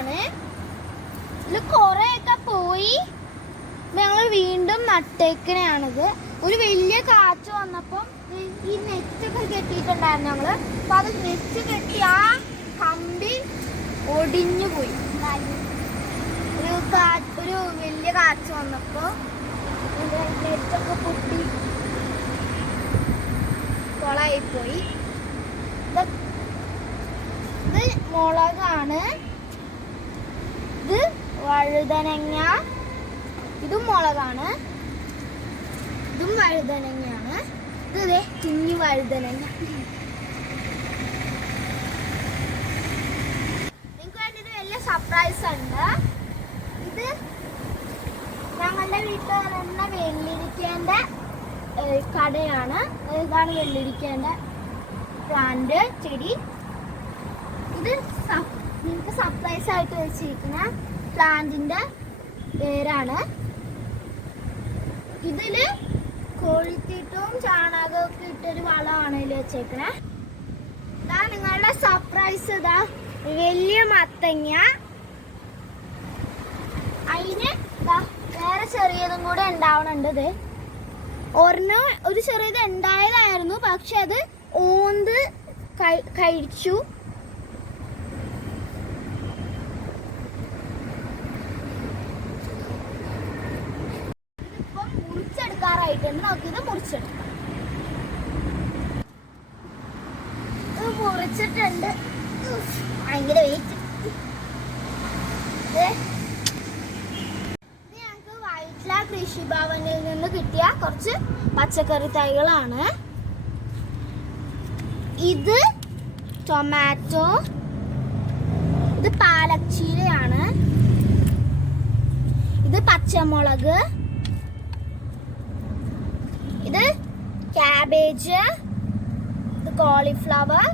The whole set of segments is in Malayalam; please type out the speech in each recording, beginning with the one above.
ആണ്. ഇതിൽ കുറെയൊക്കെ പോയി ഞങ്ങൾ വീണ്ടും നട്ടേക്കണെയാണിത്. ഒരു വലിയ കാറ്റ് വന്നപ്പം ഈ നെറ്റൊക്കെ കെട്ടിയിട്ടുണ്ടായിരുന്നു ഞങ്ങള്. അപ്പൊ അത് നെറ്റ് കെട്ടി ആ കമ്പി ഒടിഞ്ഞു പോയി. ഒരു വലിയ കാറ്റ് വന്നപ്പോ നെറ്റൊക്കെ പൊട്ടി കൊളായിപ്പോയി. ഇത് മുളകാണ്, ഇത് വഴുതനങ്ങ, ഇതും മുളകാണ്, ഇതും വഴുതനങ്ങയാണ്. ഇത് കുഞ്ഞു വഴുതനങ്ങ. നിങ്ങൾക്ക് വേണ്ടിയിട്ട് വലിയ സർപ്രൈസ് ഉണ്ട്. ഇത് ഞങ്ങളുടെ വീട്ടിൽ വരുന്ന വെള്ളിരിക്കേണ്ട കടയാണ്. ഇതാണ് വെള്ളിരിക്കേണ്ട പ്ലാന്റ് ചെടി. ഇത് നിങ്ങൾക്ക് സർപ്രൈസ് ആയിട്ട് വെച്ചിരിക്കുന്ന പ്ലാന്റിന്റെ പേരാണ്. ഇതില് കോഴിത്തീറ്റവും ചാണകവും ഒക്കെ ഇട്ടൊരു വളമാണ് ഇതിൽ വെച്ചേക്കണേ. ഇതാ നിങ്ങളുടെ സർപ്രൈസ്. ഇതാ വലിയ മത്തങ്ങ. അതിന് വേറെ ചെറിയതും കൂടെ ഉണ്ടാവണുണ്ട്. ഇത് ഒരെണ്ണം ഒരു ചെറിയത് ഉണ്ടായതായിരുന്നു, പക്ഷെ അത് ഓന്ത് കഴിച്ചു. നോക്കിയത് മുറിച്ചെടുക്കാം. മുറിച്ചിട്ടുണ്ട്. ഭയങ്കര വെയിറ്റ്. ഞങ്ങൾക്ക് വൈറ്റ്ല കൃഷിഭവനിൽ നിന്ന് കിട്ടിയ കുറച്ച് പച്ചക്കറി തൈകളാണ്. ഇത് ടൊമാറ്റോ, ഇത് പാലക് ചീരയാണ്, ഇത് പച്ചമുളക്, ഇത് ക്യാബേജ്, ഇത് കോളിഫ്ലവർ,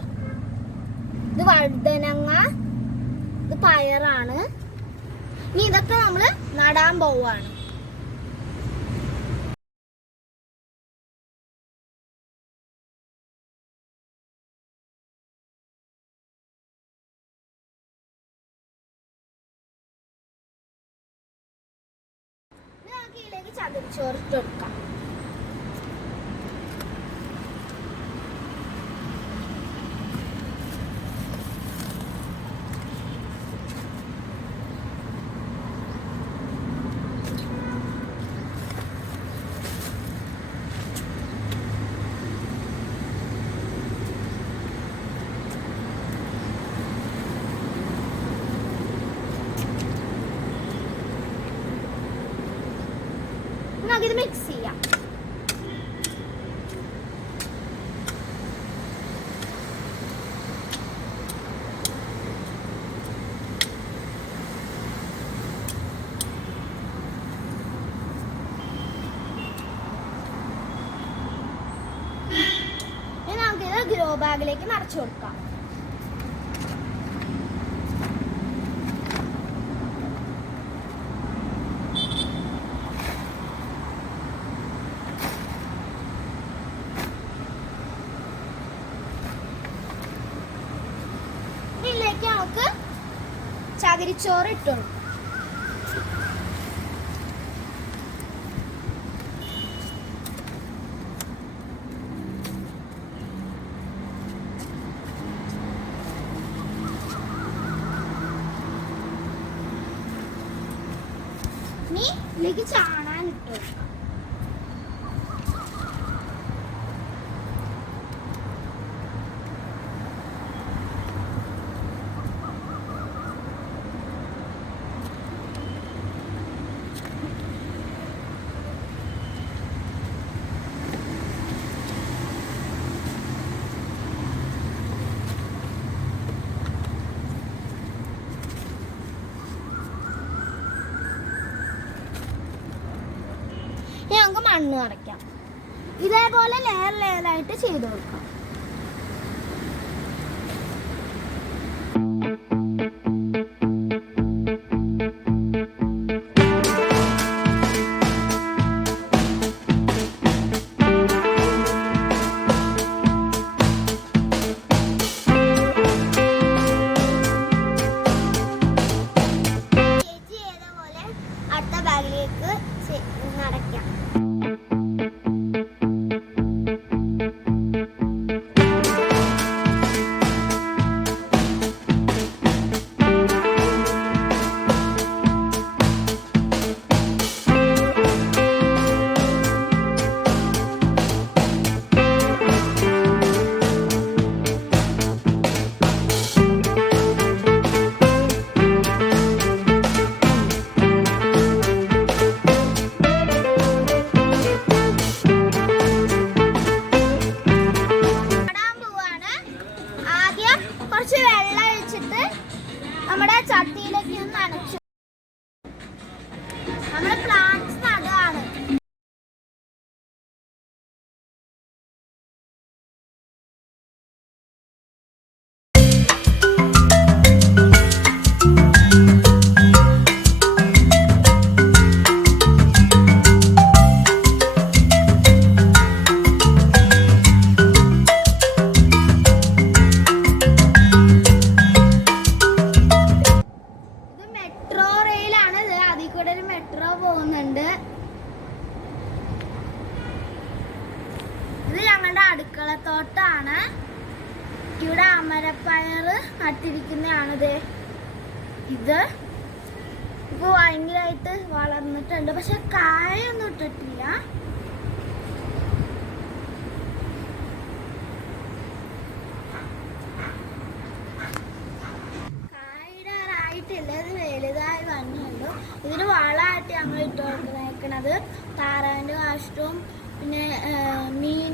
ഇത് വഴുതനങ്ങ, ഇത് പയറാണ്. ഇനി ഇതൊക്കെ നമ്മൾ നടാൻ പോവാണ്. നമുക്ക് ഇതിലേക്ക് ചകിരിച്ചോറിട്ട് കൊടുക്കാം. നമുക്കിത് മിക്സ് ചെയ്യാം. ഇനി നമുക്കിത് ഗ്രോ ബാഗിലേക്ക് നിറച്ചു കൊടുക്കാം. നമുക്ക് ചകിരിച്ചോറ് ഇട്ടുണ്ട്. ഇനി ഇതിലേക്ക് ചാണാൻ ഇട്ടു. നമുക്ക് മണ്ണ് നിറയ്ക്കാം. ഇതേപോലെ ലെയർ ലെയറായിട്ട് ചെയ്ത് കൊടുക്കാം. ചട്ടിയിലേക്ക് നനച്ചു. നമ്മുടെ പ്ലാന്റ്സ് നടുകയാണ്. മെട്രോ പോകുന്നുണ്ട്. ഇത് ഞങ്ങളുടെ അടുക്കളത്തോട്ടാണ്. ഇവിടെ അമരപ്പയർ നട്ടിരിക്കുന്നതാണിത്. ഇത് ഇപ്പൊ ഭയങ്കരമായിട്ട് വളർന്നിട്ടുണ്ട്, പക്ഷെ കായൊന്നും ഇട്ടിട്ടില്ല. കായിടാറായിട്ടില്ല, ഇത് വലുതായി വന്നുള്ളൂ. ഇതിന് വളമായിട്ട് ഞങ്ങൾ ഇട്ട് കൊടുക്കുന്നേക്കണത് താറാവിൻ്റെ കാഷ്ടവും പിന്നെ മീൻ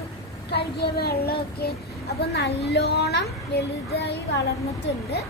കഴുകിയ വെള്ളമൊക്കെ. അപ്പം നല്ലോണം വലുതായി വളർന്നിട്ടുണ്ട്.